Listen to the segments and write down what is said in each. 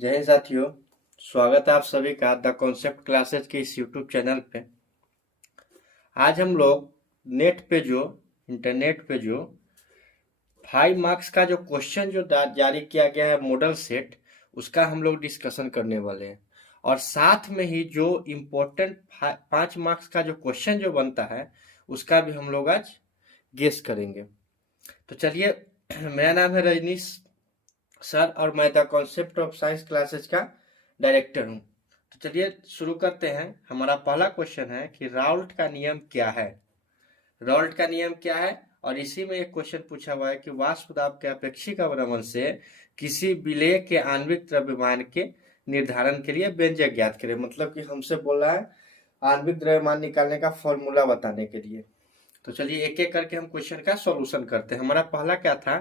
जय हिंद साथियों। स्वागत है आप सभी का द कॉन्सेप्ट क्लासेज के इस यूट्यूब चैनल पे। आज हम लोग इंटरनेट पे जो 5 मार्क्स का जो क्वेश्चन जो जारी किया गया है मॉडल सेट, उसका हम लोग डिस्कशन करने वाले हैं। और साथ में ही जो इम्पोर्टेंट 5 मार्क्स का जो क्वेश्चन जो बनता है उसका भी हम लोग आज गेस करेंगे। तो चलिए, मेरा नाम है रजनीश सर और मैं the concept of science classes का डायरेक्टर हूँ। तो चलिए शुरू करते हैं। हमारा पहला क्वेश्चन है कि राउल्ट का नियम क्या है। राउल्ट का नियम क्या है, और इसी में एक क्वेश्चन पूछा हुआ है कि वाष्प दाब के अपेक्षिक अवनमन से किसी विलेय के आणविक द्रव्यमान के निर्धारण के लिए व्यंजक ज्ञात करें। मतलब कि हमसे बोल रहा है आणविक द्रव्यमान निकालने का फॉर्मूला बताने के लिए। तो चलिए एक एक करके हम क्वेश्चन का सॉल्यूशन करते हैं। हमारा पहला क्या था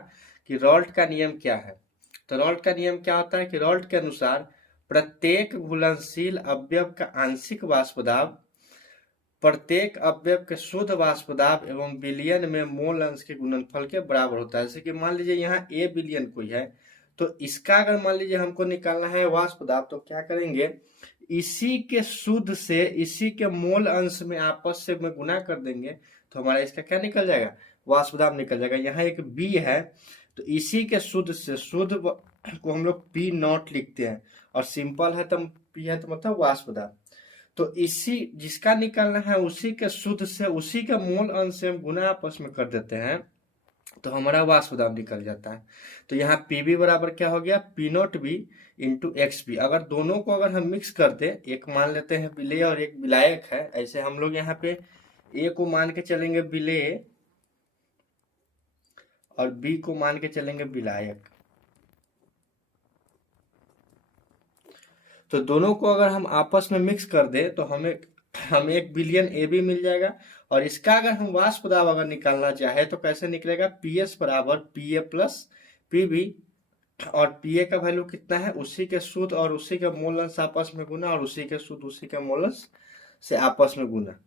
कि राउल्ट का नियम क्या है। तो राउल्ट का नियम क्या होता है कि राउल्ट के अनुसार प्रत्येक घुलनशील अवयव का आंशिक वाष्प दाब प्रत्येक अवयव के शुद्ध वाष्प दाब एवं विलयन में मोल अंश के गुणनफल के बराबर होता है। जैसे कि मान लीजिए यहाँ ए विलयन कोई है, तो इसका अगर मान लीजिए हमको निकालना है वाष्प दाब, तो क्या करेंगे, इसी के शुद्ध से इसी के मोल अंश में आपस से में गुना कर देंगे, तो हमारा इसका क्या निकल जाएगा, वाष्प दाब निकल जाएगा। यहाँ एक बी है, तो इसी के शुद्ध से शुद्ध को हम लोग पी नॉट लिखते हैं, और सिंपल है तो पी है तो मतलब वाष्प दाब। तो इसी जिसका निकालना है उसी के शुद्ध से उसी के मोल अंश से हम गुना आपस में कर देते हैं, तो हमारा वाष्प दाब निकल जाता है। तो यहाँ पी बी बराबर क्या हो गया, P naught B into X B. अगर दोनों को अगर हम मिक्स कर दे, एक मान लेते हैं विलेय और एक विलायक है, ऐसे हम लोग यहाँ पे ए को मान के चलेंगे विलेय और बी को मान के चलेंगे विलायक। तो दोनों को अगर हम आपस में मिक्स कर दे तो हमें एक बिलियन ए बी मिल जाएगा। और इसका अगर हम वाष्प दाब अगर निकालना चाहे तो कैसे निकलेगा, पी एस बराबर P A plus P B. और पी ए का वैल्यू कितना है, उसी के शुद्ध और उसी के मोल अंश आपस में गुना, और उसी के शुद्ध उसी के मोल अंश से आपस में गुना।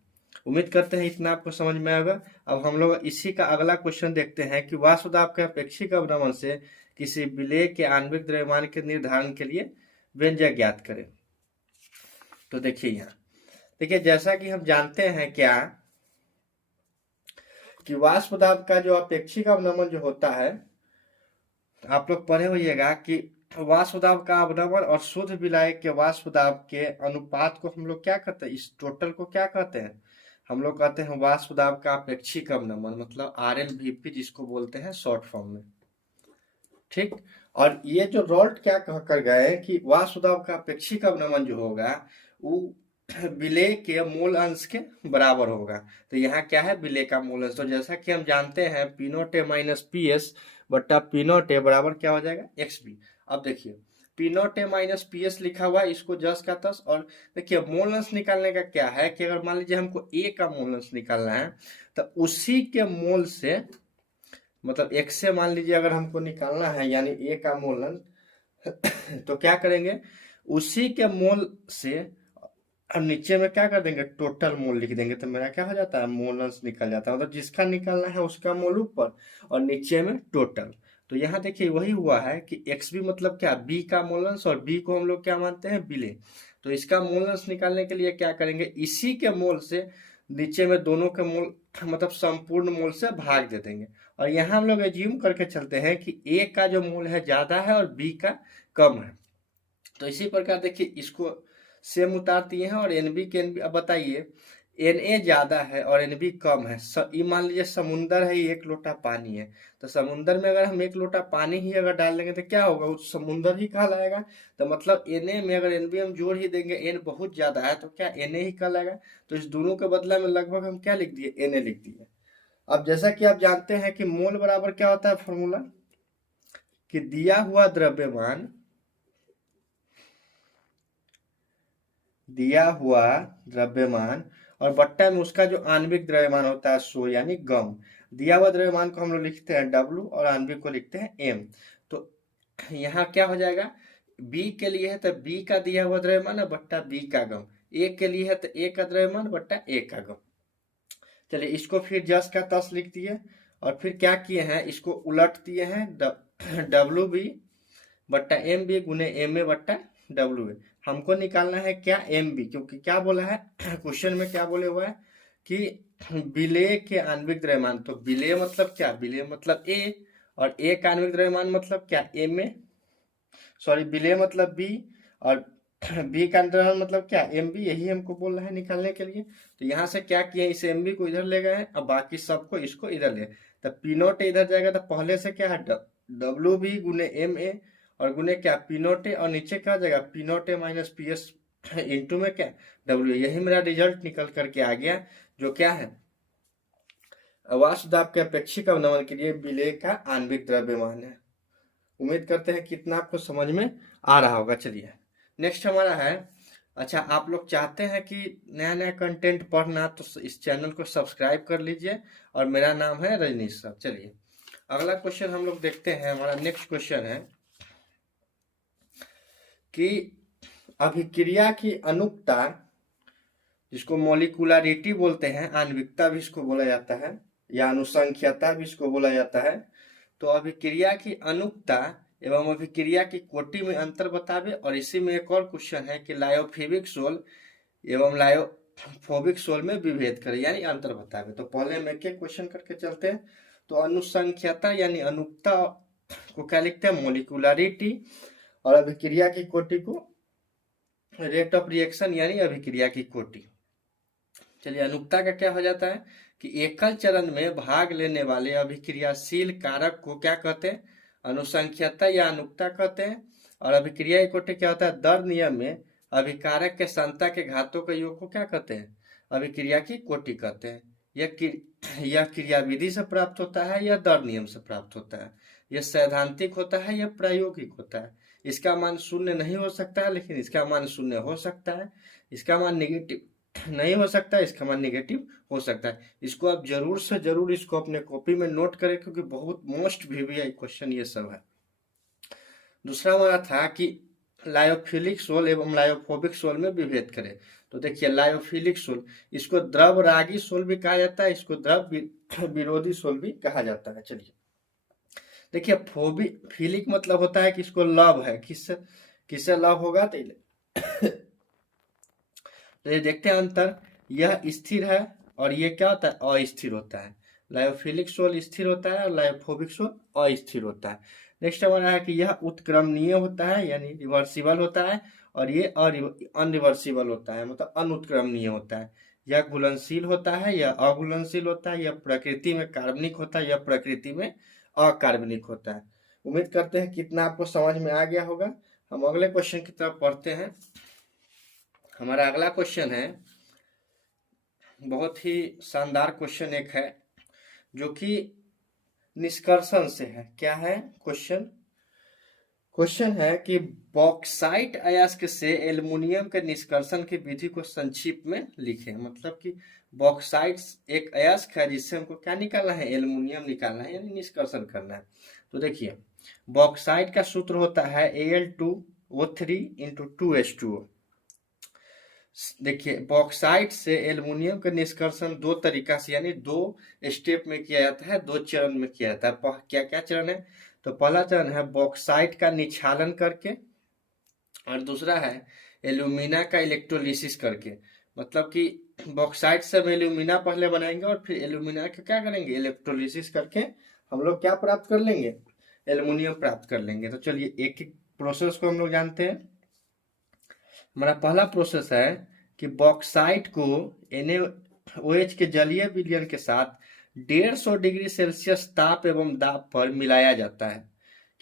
उम्मीद करते हैं इतना आपको समझ में आएगा। अब हम लोग इसी का अगला क्वेश्चन देखते हैं कि वाष्प दाब के अपेक्षिक अवनमन से किसी विलेय के आणविक द्रव्यमान के निर्धारण के लिए व्यंजक ज्ञात करें। तो देखिए यहाँ, देखिए जैसा कि हम जानते हैं क्या कि वाष्प दाब का जो अपेक्षिक अवनमन जो होता है, आप लोग पढ़े होइएगा कि वाष्प दाब का अवनमन और शुद्ध विलायक के वाष्प दाब के अनुपात को हम लोग क्या कहते हैं, इस टोटल को क्या कहते हैं, हम लोग कहते हैं वाष्प दाब का अपेक्षिक अवनमन, मतलब RLVP जिसको बोलते हैं शॉर्ट फॉर्म में। ठीक। और ये जो राउल्ट क्या कह कर गए कि वाष्प दाब का अपेक्षिक अवनमन जो होगा वो विलेय के मूल अंश के बराबर होगा। तो यहाँ क्या है, विलेय का मूल अंश। तो जैसा कि हम जानते हैं P not a minus P S बट्टा पी नॉट ए बराबर क्या हो जाएगा, एक्स बी। अब देखिए P not a minus P S लिखा हुआ है, इसको जस का तस। और देखिए मूल अंश निकालने का क्या है कि अगर मान लीजिए हमको ए का मूल अंश निकालना है, तो उसी के मोल से, मतलब एक से मान लीजिए अगर हमको निकालना है यानी ए का मोल अंश तो क्या करेंगे, उसी के मोल से अब नीचे में क्या कर देंगे, टोटल मोल लिख देंगे, तो मेरा क्या हो जाता है, मोल अंश निकल जाता है। मतलब जिसका निकालना है उसका मोल ऊपर और नीचे में टोटल। तो यहाँ देखिए वही हुआ है कि एक्स बी मतलब क्या, बी का मोल अंश, और बी को हम लोग क्या मानते हैं, विलेय। तो इसका मोल अंश निकालने के लिए क्या करेंगे, इसी के मोल से नीचे में दोनों के मोल मतलब संपूर्ण मोल से भाग दे देंगे। और यहाँ हम लोग एज्यूम करके चलते हैं कि ए का जो मोल है ज्यादा है और बी का कम है। तो इसी प्रकार देखिए इसको सेम उतार दिए हैं, और एनबी के एनबी। अब बताइए एनए ज्यादा है और एनबी कम है। ये मान लीजिए समुंदर है, एक लोटा पानी है, तो समुंदर में अगर हम एक लोटा पानी ही अगर डाल देंगे तो क्या होगा, वो समुंदर ही कहलाएगा। तो मतलब एनए में अगर एनबी हम जोड़ ही देंगे, एन बहुत ज्यादा है तो क्या एनए ही कहलाएगा। तो इस दोनों के बदला में लगभग हम क्या लिख दिए, एनए लिख दिए। अब जैसा कि आप जानते हैं कि मोल बराबर क्या होता है फॉर्मूला, कि दिया हुआ द्रव्यमान और बट्टा में उसका जो आणविक द्रव्यमान होता है सो यानी गम। दिया हुआ द्रव्यमान को हम लोग लिखते हैं W और आणविक को लिखते हैं M। तो यहाँ क्या हो जाएगा, B के लिए है तो B का दिया हुआ द्रव्यमान है बट्टा B का गम, A के लिए है तो A का द्रव्यमान बट्टा A का गम। चलिए इसको फिर जस का तस लिख दिए, और फिर क्या किए हैं, इसको उलट दिए हैं, WB बट्टा एम बी गुने एम ए बट्टा डब्ल्यू ए। हमको निकालना है क्या, एम बी, क्योंकि क्या बोला है क्वेश्चन में, क्या बोले हुआ है कि विलेय के आणविक द्रव्यमान। तो विलेय मतलब क्या, विलेय मतलब ए, और ए का आणविक द्रव्यमान मतलब क्या, एम ए, सॉरी विलेय मतलब बी, और बी का द्रव्यमान मतलब क्या, एम बी। यही हमको बोल रहा है निकालने के लिए। तो यहाँ से क्या किए, इस एम बी को इधर ले गए और बाकी सबको इसको इधर ले, तो पी नोट इधर जाएगा, तो पहले से क्या है डब्ल्यू बी गुने एम ए और गुने क्या पी नोट ए, और नीचे क्या हो जाएगा पी नोट ए माइनस पी एस इंटू में क्या डब्ल्यू। यही मेरा रिजल्ट निकल करके आ गया, जो क्या है वाष्प दाब के अपेक्षिक अवनमन के लिए विलेय का आणविक द्रव्यमान है। उम्मीद करते हैं कितना आपको समझ में आ रहा होगा। चलिए नेक्स्ट हमारा है, अच्छा आप लोग चाहते हैं कि नया नया कंटेंट पढ़ना, तो इस चैनल को सब्सक्राइब कर लीजिए, और मेरा नाम है रजनीश सर। चलिए अगला क्वेश्चन हम लोग देखते हैं। हमारा नेक्स्ट क्वेश्चन है कि अभिक्रिया की अनुकता, जिसको मॉलिक्यूलरिटी बोलते हैं, आणविकता भी इसको बोला जाता है, या अनुसंख्यता भी इसको बोला जाता है। तो अभिक्रिया की अनुकता एवं अभिक्रिया की कोटि में अंतर बतावे। और इसी में एक और क्वेश्चन है कि लायोफिलिक सोल एवं लायोफोबिक सोल में विभेद करे, यानी अंतर बतावे। तो पहले हम एक एक क्वेश्चन करके चलते हैं। तो अनुसंख्यता यानी अनुकता को क्या लिखते हैं, मॉलिक्यूलरिटी, और अभिक्रिया की कोटि को रेट ऑफ रिएक्शन यानी अभिक्रिया की कोटि। चलिए अनुकता का क्या हो जाता है कि एकल चरण में भाग लेने वाले अभिक्रियाशील कारक को क्या कहते हैं, अनुसंख्यता या अनुकता कहते हैं। और अभिक्रिया की कोटि क्या होता है, दर नियम में अभिकारक के सांता के घातों के योग को क्या कहते हैं, अभिक्रिया की कोटि कहते हैं। यह क्रियाविधि से प्राप्त होता है या दर नियम से प्राप्त होता है, यह सैद्धांतिक होता है या प्रायोगिक होता है। इसका मान शून्य नहीं हो सकता है, लेकिन इसका मान शून्य हो सकता है। इसका मान नेगेटिव नहीं हो सकता है, इसका मान नेगेटिव हो सकता है। इसको आप जरूर से जरूर इसको अपने कॉपी में नोट करें, क्योंकि बहुत मोस्ट वीवीआई क्वेश्चन ये सब है। दूसरा हमारा था कि लायोफिलिक सोल एवं लायोफोबिक सोल में विभेद करें। तो देखिए लायोफिलिक सोल, इसको द्रव रागी सोल भी कहा जाता है, इसको द्रव विरोधी सोल भी कहा जाता है। चलिए देखिए फिलिक मतलब होता है कि इसको लव है, किससे किससे लव होगा, तो ये देखते हैं अंतर, यह स्थिर है और ये क्या होता है, अस्थिर होता है। लायोफिलिक सोल स्थिर होता है और लायोफोबिक सोल अस्थिर होता है। नेक्स्ट हमारा है कि यह उत्क्रमणीय होता है यानी रिवर्सिबल होता है, और ये अनरिवर्सिबल होता है, मतलब अनुत्क्रमणीय होता है। यह घुलनशील होता है, यह अघुलनशील होता है, यह प्रकृति में कार्बनिक होता है, यह प्रकृति में अकार्बनिक होता है। उम्मीद करते हैं कितना आपको समझ में आ गया होगा। हम अगले क्वेश्चन की तरफ पढ़ते हैं। हमारा अगला क्वेश्चन है, बहुत ही शानदार क्वेश्चन एक है, जो कि निष्कर्षण से है। क्या है क्वेश्चन, क्वेश्चन है कि बॉक्साइट अयस्क से एल्युमिनियम के निष्कर्षण की विधि को संक्षिप्त में लिखें। मतलब कि बॉक्साइट एक अयस्क है जिससे हमको क्या निकालना है, एल्युमिनियम निकालना है, यानी निष्कर्षण करना है। तो देखिए बॉक्साइट का सूत्र होता है Al2O3 इंटू 2H2O। देखिए बॉक्साइट से एल्युमिनियम का निष्कर्षण दो तरीका से यानी दो स्टेप में किया जाता है, दो चरण में किया जाता है। क्या क्या चरण है, तो पहला चरण है बॉक्साइट का निक्षालन करके, और दूसरा है एल्यूमिना का इलेक्ट्रोलिसिस करके। मतलब कि बॉक्साइट से हम एल्यूमिना पहले बनाएंगे और फिर एल्यूमिना का क्या करेंगे, इलेक्ट्रोलिसिस करके हम लोग क्या प्राप्त कर लेंगे, एल्युमिनियम प्राप्त कर लेंगे। तो चलिए एक एक प्रोसेस को हम लोग जानते हैं। हमारा पहला प्रोसेस है कि बॉक्साइट को NaOH के जलीय विलयन के साथ 150 डिग्री सेल्सियस ताप एवं दाब पर मिलाया जाता है।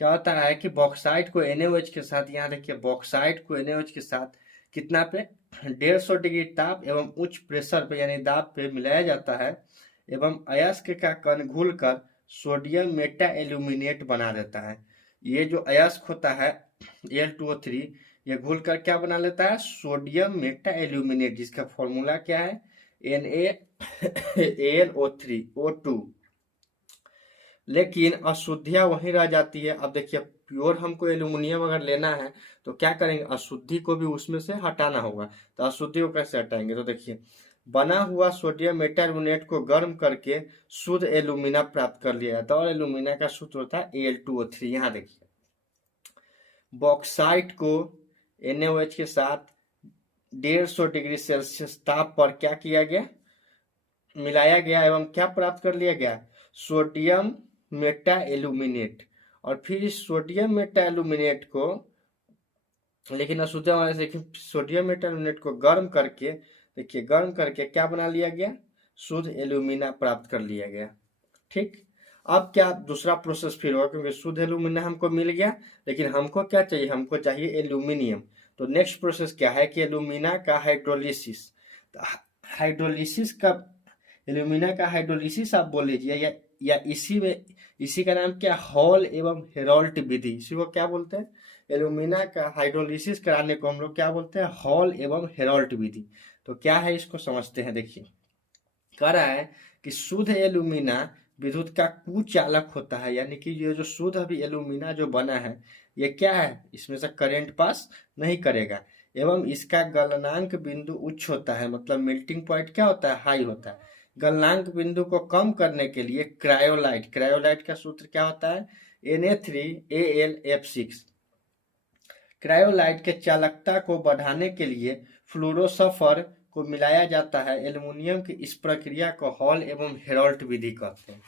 क्या होता है कि बॉक्साइट को NaOH के साथ, यहाँ देखिए बॉक्साइट को NaOH के साथ कितना पे 150 डिग्री ताप एवं उच्च प्रेशर पे यानी दाब पे मिलाया जाता है, एवं अयस्क का कण घुलकर सोडियम मेटा एल्यूमिनेट बना देता है। ये जो अयस्क होता है Al2O3, ये घुलकर क्या बना लेता है, सोडियम मेटा एल्यूमिनेट, जिसका फॉर्मूला क्या है NaAlO3O2। लेकिन अशुद्धियां वहीं रह जाती है। अब देखिए प्योर हमको एल्यूमिनियम अगर लेना है तो क्या करेंगे, अशुद्धि को भी उसमें से हटाना होगा। तो अशुद्धि को कैसे हटाएंगे, तो देखिए बना हुआ सोडियम मेटा एल्यूमिनेट को गर्म करके शुद्ध एल्यूमिना प्राप्त कर लिया जाता है, और एल्यूमिना का सूत्र होता है Al2O3। यहाँ देखिए बॉक्साइट को NaOH के साथ 150 डिग्री सेल्सियस ताप पर क्या किया गया, मिलाया गया एवं क्या प्राप्त कर लिया गया, सोडियम मेटा एल्यूमिनेट। और फिर इस सोडियम मेटा एल्यूमिनेट को, लेकिन अशुद्ध होने से, लेकिन सोडियम मेटा एल्यूमिनेट को गर्म करके, देखिए गर्म करके क्या बना लिया गया, शुद्ध एल्यूमिना प्राप्त कर लिया गया। ठीक, अब क्या दूसरा प्रोसेस फिर होगा, क्योंकि शुद्ध एल्यूमिना हमको मिल गया, लेकिन हमको क्या चाहिए, हमको चाहिए एल्यूमिनियम। तो नेक्स्ट प्रोसेस क्या है कि एल्यूमिना का हाइड्रोलिसिस। तो हाइड्रोलिसिस का, एल्यूमिना का हाइड्रोलिसिस आप बोल लीजिए, या इसी का नाम क्या, हॉल एवं हेराल्ट विधि। इसी को क्या बोलते हैं, एल्यूमिना का हाइड्रोलिसिस कराने को हम लोग क्या बोलते हैं, हॉल एवं हेराल्ट विधि। तो क्या है इसको समझते हैं। देखिए कह रहा है कि शुद्ध एल्यूमिना विद्युत का कुचालक होता है, यानी कि ये जो शुद्ध अभी एल्यूमिना जो बना है, ये क्या है, इसमें से करंट पास नहीं करेगा, एवं इसका गलनांक बिंदु उच्च होता है, मतलब मेल्टिंग पॉइंट क्या होता है, हाई होता है। गलनांक बिंदु को कम करने के लिए क्रायोलाइट, क्रायोलाइट का सूत्र क्या होता है, Na3Al क्रायोलाइट के चालकता को बढ़ाने के लिए फ्लोरोसल्फर को मिलाया जाता है एल्युमिनियम की। इस प्रक्रिया को हॉल एवं हेराल्ट विधि कहते हैं,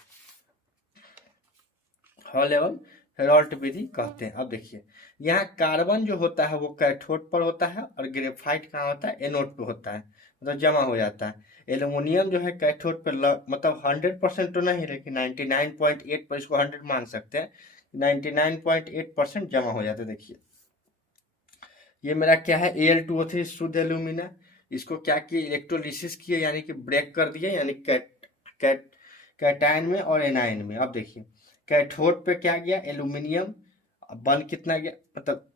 हॉल एवं हेराल्ट विधि कहते हैं। अब देखिए यहाँ कार्बन जो होता है वो कैथोड पर होता है, और ग्रेफाइट कहाँ होता है, एनोड पे होता है, मतलब जमा हो जाता है। एल्युमिनियम जो है कैथोड पर मतलब 100% तो नहीं, लेकिन 99.8 पर, इसको 100 मान सकते हैं, 99.8% जमा हो जाता है। देखिए ये मेरा क्या है, Al2O3 शुद्ध एल्यूमिना, इसको क्या किए, इलेक्ट्रोलिसिस किए, यानी कि ब्रेक कर दिए, यानी कैटायन में और एनायन में। अब देखिए कैथोड पे क्या गया, एल्यूमिनियम, बन कितना गया, मतलब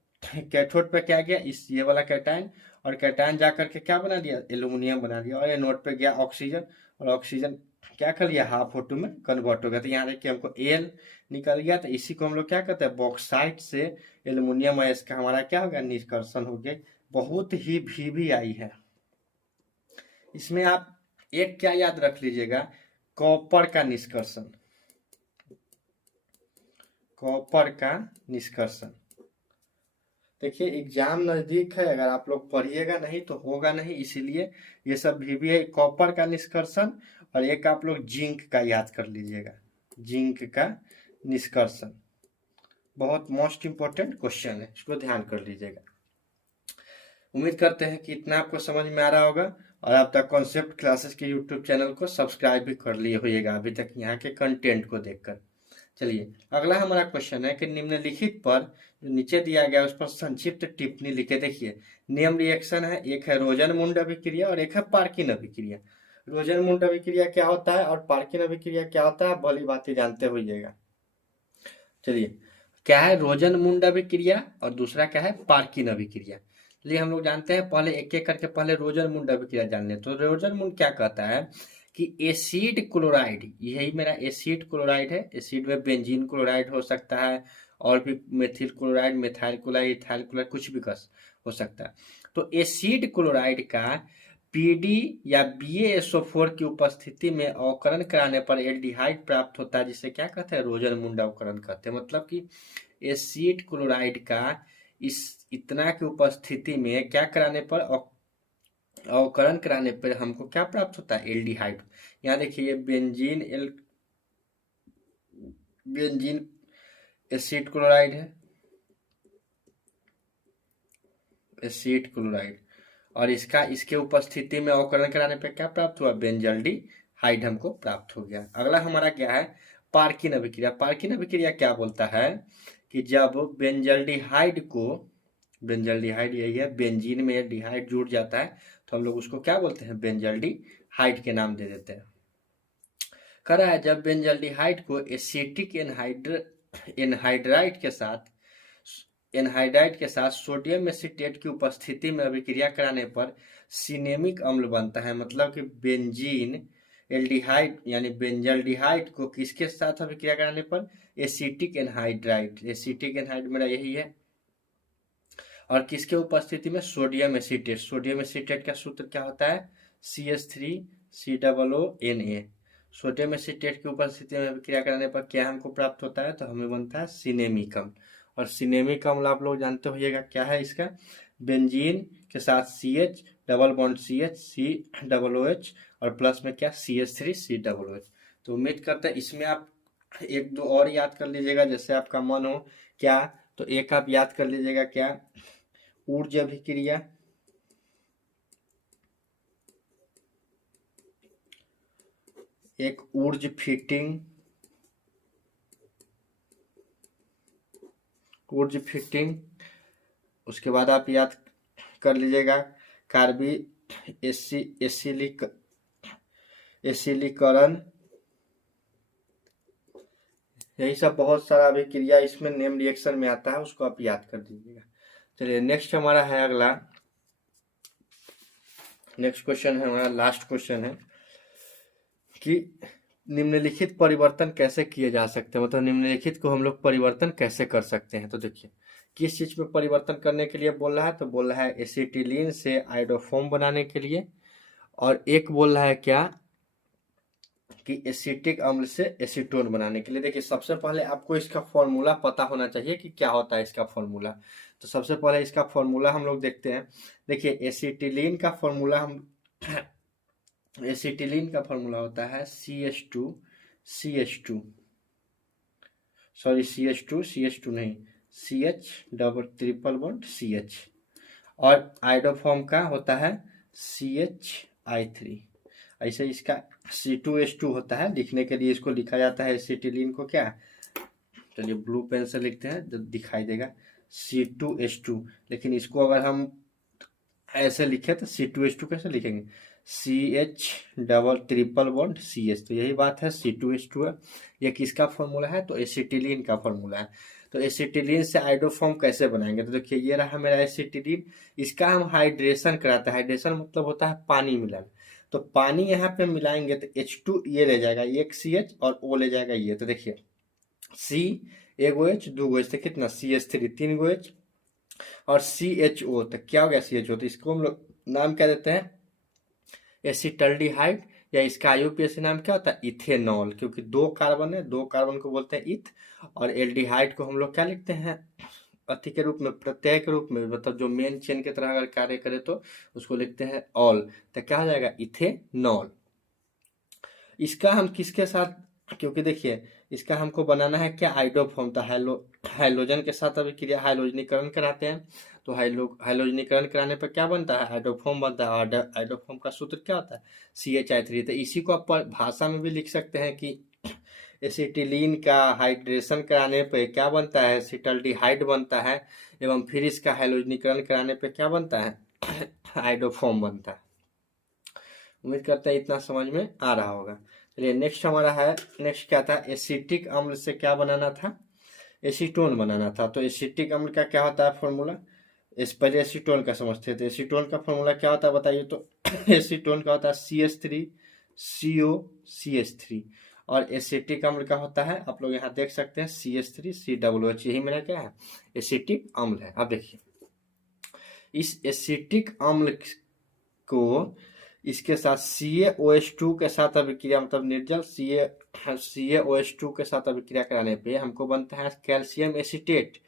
कैथोड पे क्या गया, इस ये वाला कैटायन, और कैटायन जा करके क्या बना दिया, एल्यूमिनियम बना दिया, और एनोड पे गया ऑक्सीजन, और ऑक्सीजन क्या कर लिया, हाफ O2 में कन्वर्ट हो गया। तो यहाँ देखिए हमको Al निकल गया, तो इसी को हम लोग क्या कहते हैं, बॉक्साइट से एल्युमिनियम अयस्क का हमारा क्या हो गया, निष्कर्षण हो गया। बहुत ही भी आई है। इसमें आप एक क्या याद रख लीजिएगा, कॉपर का निष्कर्षण, कॉपर का निष्कर्षण। देखिए एग्जाम नजदीक है, अगर आप लोग पढ़िएगा नहीं तो होगा नहीं, इसीलिए ये सब भी है, कॉपर का निष्कर्षण। और एक आप लोग जिंक का याद कर लीजिएगा, जिंक का निष्कर्षण, बहुत मोस्ट इंपोर्टेंट क्वेश्चन है, इसको ध्यान कर लीजिएगा। उम्मीद करते हैं कि इतना आपको समझ में आ रहा होगा, और आप तक कॉन्सेप्ट क्लासेस के यूट्यूब चैनल को सब्सक्राइब भी कर लिए होइएगा अभी तक यहाँ के कंटेंट को देखकर। चलिए अगला हमारा क्वेश्चन है कि निम्नलिखित पर जो नीचे दिया गया उस पर संक्षिप्त टिप्पणी लिखे। देखिए नियम रिएक्शन है, एक है रोजन-मुंड अभिक्रिया और एक है पार्किन अभिक्रिया। रोजन-मुंड अभिक्रिया क्या होता है और पार्किन अभिक्रिया क्या होता है, भली भांति जानते होइएगा। चलिए क्या है रोजन-मुंड अभिक्रिया और दूसरा क्या है, पार्किन अभिक्रिया। चलिए हम लोग जानते हैं, पहले एक एक करके पहले रोजन-मुंड अभिक्रिया जान लें। तो रोजन-मुंड क्या कहता है कि एसिड क्लोराइड, यही मेरा एसिड क्लोराइड है, एसिड में बेंजीन क्लोराइड हो सकता है, और भी methyl chloride, methyl chloride, ethyl chloride, कुछ भी हो सकता है। तो एसिड क्लोराइड का पीडी या BaSO4 की उपस्थिति में अवकरण कराने पर एल्डिहाइड प्राप्त होता है, जिसे क्या कहते हैं, रोजन-मुंड अवकरण कहते हैं। मतलब कि एसिड क्लोराइड का इस इतना की उपस्थिति में क्या कराने पर, अवकरण कराने पर हमको क्या प्राप्त होता है, एल्डिहाइड। यहाँ देखिए बेंजीन एसिड क्लोराइड है, एसिड क्लोराइड, और इसके उपस्थिति में अवकरण कराने पर क्या प्राप्त हुआ, बेंजल्डिहाइड हमको प्राप्त हो गया। अगला हमारा क्या है, पार्किन अभिक्रिया। पार्किन अभिक्रिया क्या बोलता है कि जब बेंजल्डिहाइड को, बेंजल्डिहाइड यही है, बेंजीन में डिहाइड जुड़ जाता है तो हम लोग उसको क्या बोलते हैं, बेंजल्डिहाइड के नाम दे देते हैं। कह रहा है जब बेंजल्डिहाइड को एसिटिक एनहाइड्राइड के साथ सोडियम एसीटेट की उपस्थिति में अभिक्रिया कराने पर सिनेमिक अम्ल बनता है। मतलब कि बेंजीन एल्डिहाइड यानी बेंजल्डिहाइड को किसके साथ अभिक्रिया कराने पर, एसिटिक एनहाइड्राइड, एसिटिक एनहाइड मेरा यही है, और किसके उपस्थिति में, सोडियम एसीटेट। सोडियम एसीटेट का सूत्र क्या होता है, CH3COONA। सोडियम एसीटेट की उपस्थिति में अभिक्रिया कराने पर क्या हमको प्राप्त होता है, तो हमें बनता है सिनेमिक अम्ल। और सिनेमिक अम्ल आप लोग जानते होइएगा क्या है इसका, बेंजीन के साथ CH double bond CH COOH और प्लस में क्या CH3 COOH। तो उम्मीद करते हैं इसमें आप एक दो और याद कर लीजिएगा जैसे आपका मन हो। क्या, तो एक आप याद कर लीजिएगा क्या, ऊर्जा अभिक्रिया, एक ऊर्ज फिटिंग, उसके बाद आप याद कर लीजिएगा कार्बी एसिलीकरण। यही सब बहुत सारा अभिक्रिया इसमें नेम रिएक्शन में आता है, उसको आप याद कर दीजिएगा। चलिए नेक्स्ट हमारा है अगला, नेक्स्ट क्वेश्चन है हमारा, लास्ट क्वेश्चन है कि निम्नलिखित परिवर्तन कैसे किए जा सकते हैं, मतलब निम्नलिखित को हम लोग परिवर्तन कैसे कर सकते हैं। तो देखिए किस चीज में परिवर्तन करने के लिए बोल रहा है, तो बोल रहा है एसिटिलीन से आयोडोफोम बनाने के लिए, और एक बोल रहा है क्या कि एसिटिक अम्ल से एसीटोन बनाने के लिए। देखिए सबसे पहले आपको इसका फॉर्मूला पता होना चाहिए कि क्या होता है इसका फॉर्मूला। तो सबसे पहले इसका फॉर्मूला हम लोग देखते हैं। देखिए एसिटिलीन का फॉर्मूला होता है CH2 नहीं, CH double triple bond CH, और आयोडोफॉर्म का होता है CHI3। ऐसे इसका C2H2 होता है। लिखने के लिए इसको लिखा जाता है एसिटिलीन को क्या, चलिए ब्लू पेन से लिखते हैं जो दिखाई देगा C2H2। लेकिन इसको अगर हम ऐसे लिखे तो C2H2 कैसे लिखेंगे, CH double triple bond CH। तो यही बात है, C2H2 है। ये किसका फॉर्मूला है, तो एसिटिलीन का फॉर्मूला है। तो एसिटिलीन से आयोडोफॉर्म कैसे बनाएंगे, तो देखिए ये रहा मेरा एसिटिलीन, इसका हम हाइड्रेशन कराते हैं। हाइड्रेशन मतलब होता है पानी मिलाना। तो पानी यहाँ पे मिलाएंगे तो H2 ये ले जाएगा एक CH और O ले जाएगा ये। तो देखिए C एगो H दूगो H, तो कितना CH3 तीन गो H और CHO, तो क्या हो गया CHO। तो इसको हम लोग नाम क्या देते हैं, एसिटल्डिहाइड, या इसका IUPAC नाम क्या होता है, इथेनॉल, क्योंकि दो कार्बन है, दो कार्बन को बोलते हैं इथ, और एल्डिहाइड को हम लोग क्या लिखते हैं अति के रूप में, प्रत्यय के रूप में, मतलब जो मेन चेन की तरह अगर कार्य करे तो उसको लिखते हैं ऑल। तो क्या हो जाएगा इथेनॉल। इसका हम किसके साथ, क्योंकि देखिए इसका हमको बनाना है क्या, आइडोफॉर्म। तो हाइड्रोजन के साथ अभी क्रिया हाइड्रोजनीकरण कराते हैं। तो हाइड्रोजनीकरण कराने पर क्या बनता है, आइडोफॉर्म बनता है। और आइडोफॉर्म का सूत्र क्या होता है, CHI3। तो इसी को आप भाषा में भी लिख सकते हैं कि एसिटिलीन का हाइड्रेशन कराने पे क्या बनता है, एसिटल्डिहाइड बनता है, एवं फिर इसका हाइड्रोजनीकरण कराने पे क्या बनता है, आइडोफॉर्म बनता है। उम्मीद करते हैं इतना समझ में आ रहा होगा। चलिए नेक्स्ट हमारा है, नेक्स्ट क्या था, एसिटिक अम्ल से क्या बनाना था, एसीटोन बनाना था। तो एसिटिक अम्ल का क्या होता है फॉर्मूला, इस पहले एसीटोन का समझते थे। एसीटोन का फॉर्मूला क्या होता है बताइए, तो एसीटोन का होता है CH3 CO CH3, और एसिटिक अम्ल का होता है, आप लोग यहाँ देख सकते हैं CH3 COOH। यही मेरा क्या है, एसिटिक अम्ल है। अब देखिए इस एसिटिक अम्ल को इसके साथ CaOH2 के साथ अभिक्रिया, मतलब निर्जल CaOH2 के साथ अभिक्रिया कराने पे हमको बनता है कैल्शियम एसिटेट।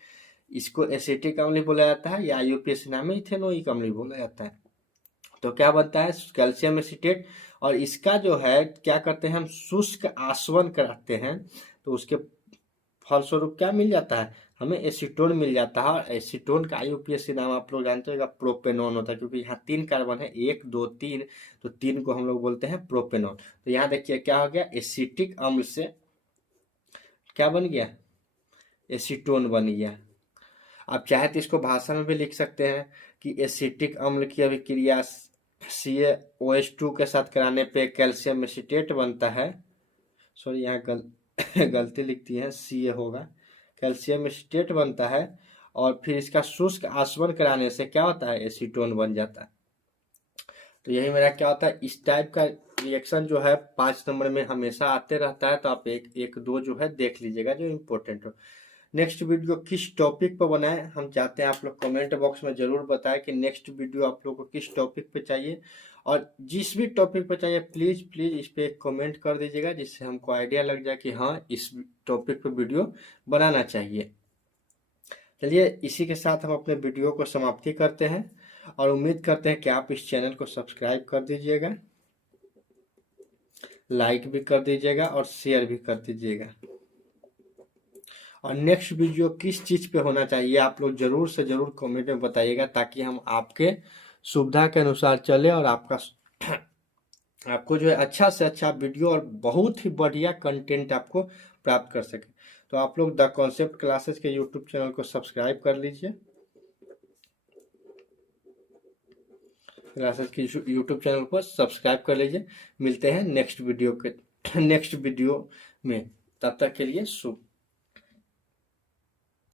इसको एसिटिक अम्ल बोला जाता है, या IUPAC नाम है इथेनोइक अम्ल बोला जाता है। तो क्या बनता है कैल्शियम एसिटेट, और इसका जो है क्या करते हैं हम, शुष्क आसवन कराते हैं। तो उसके फलस्वरूप क्या मिल जाता है, हमें एसीटोन मिल जाता है। और एसीटोन का IUPAC नाम आप लोग जानते हो प्रोपेनॉन होता है, क्योंकि यहाँ 3 कार्बन है, 1 2 3, तो 3 को हम लोग बोलते हैं प्रोपेनॉन। तो यहाँ देखिए क्या हो गया, एसिटिक अम्ल से क्या बन गया, एसीटोन बन गया। आप चाहे तो इसको भाषा में भी लिख सकते हैं कि एसिटिक अम्ल की अभिक्रिया CaOH2 के साथ कराने पे कैल्शियम एसिटेट बनता है। सॉरी यहाँ गलती लिखती है, CA होगा, कैल्शियम एसिटेट बनता है, और फिर इसका शुष्क आसवन कराने से क्या होता है, एसीटोन बन जाता है। तो यही मेरा क्या होता है, इस टाइप का रिएक्शन जो है 5 नंबर में हमेशा आते रहता है। तो आप एक दो जो है देख लीजिएगा जो इम्पोर्टेंट हो। नेक्स्ट वीडियो किस टॉपिक पर बनाए हम चाहते हैं, आप लोग कमेंट बॉक्स में जरूर बताएं कि नेक्स्ट वीडियो आप लोग को किस टॉपिक पे चाहिए। और जिस भी टॉपिक पे चाहिए प्लीज इस पे एक कमेंट कर दीजिएगा, जिससे हमको आइडिया लग जाए कि हाँ इस टॉपिक पे वीडियो बनाना चाहिए। चलिए इसी के साथ हम अपने वीडियो को समाप्ति करते हैं और उम्मीद करते हैं कि आप इस चैनल को सब्सक्राइब कर दीजिएगा, लाइक भी कर दीजिएगा और शेयर भी कर दीजिएगा। और नेक्स्ट वीडियो किस चीज़ पे होना चाहिए आप लोग जरूर से जरूर कमेंट में बताइएगा, ताकि हम आपके सुविधा के अनुसार चले और आपको जो है अच्छा से अच्छा वीडियो और बहुत ही बढ़िया कंटेंट आपको प्राप्त कर सके। तो आप लोग द कॉन्सेप्ट क्लासेस के यूट्यूब चैनल को सब्सक्राइब कर लीजिए, क्लासेस की यूट्यूब चैनल को सब्सक्राइब कर लीजिए। मिलते हैं नेक्स्ट वीडियो में। तब तक के लिए शुभ।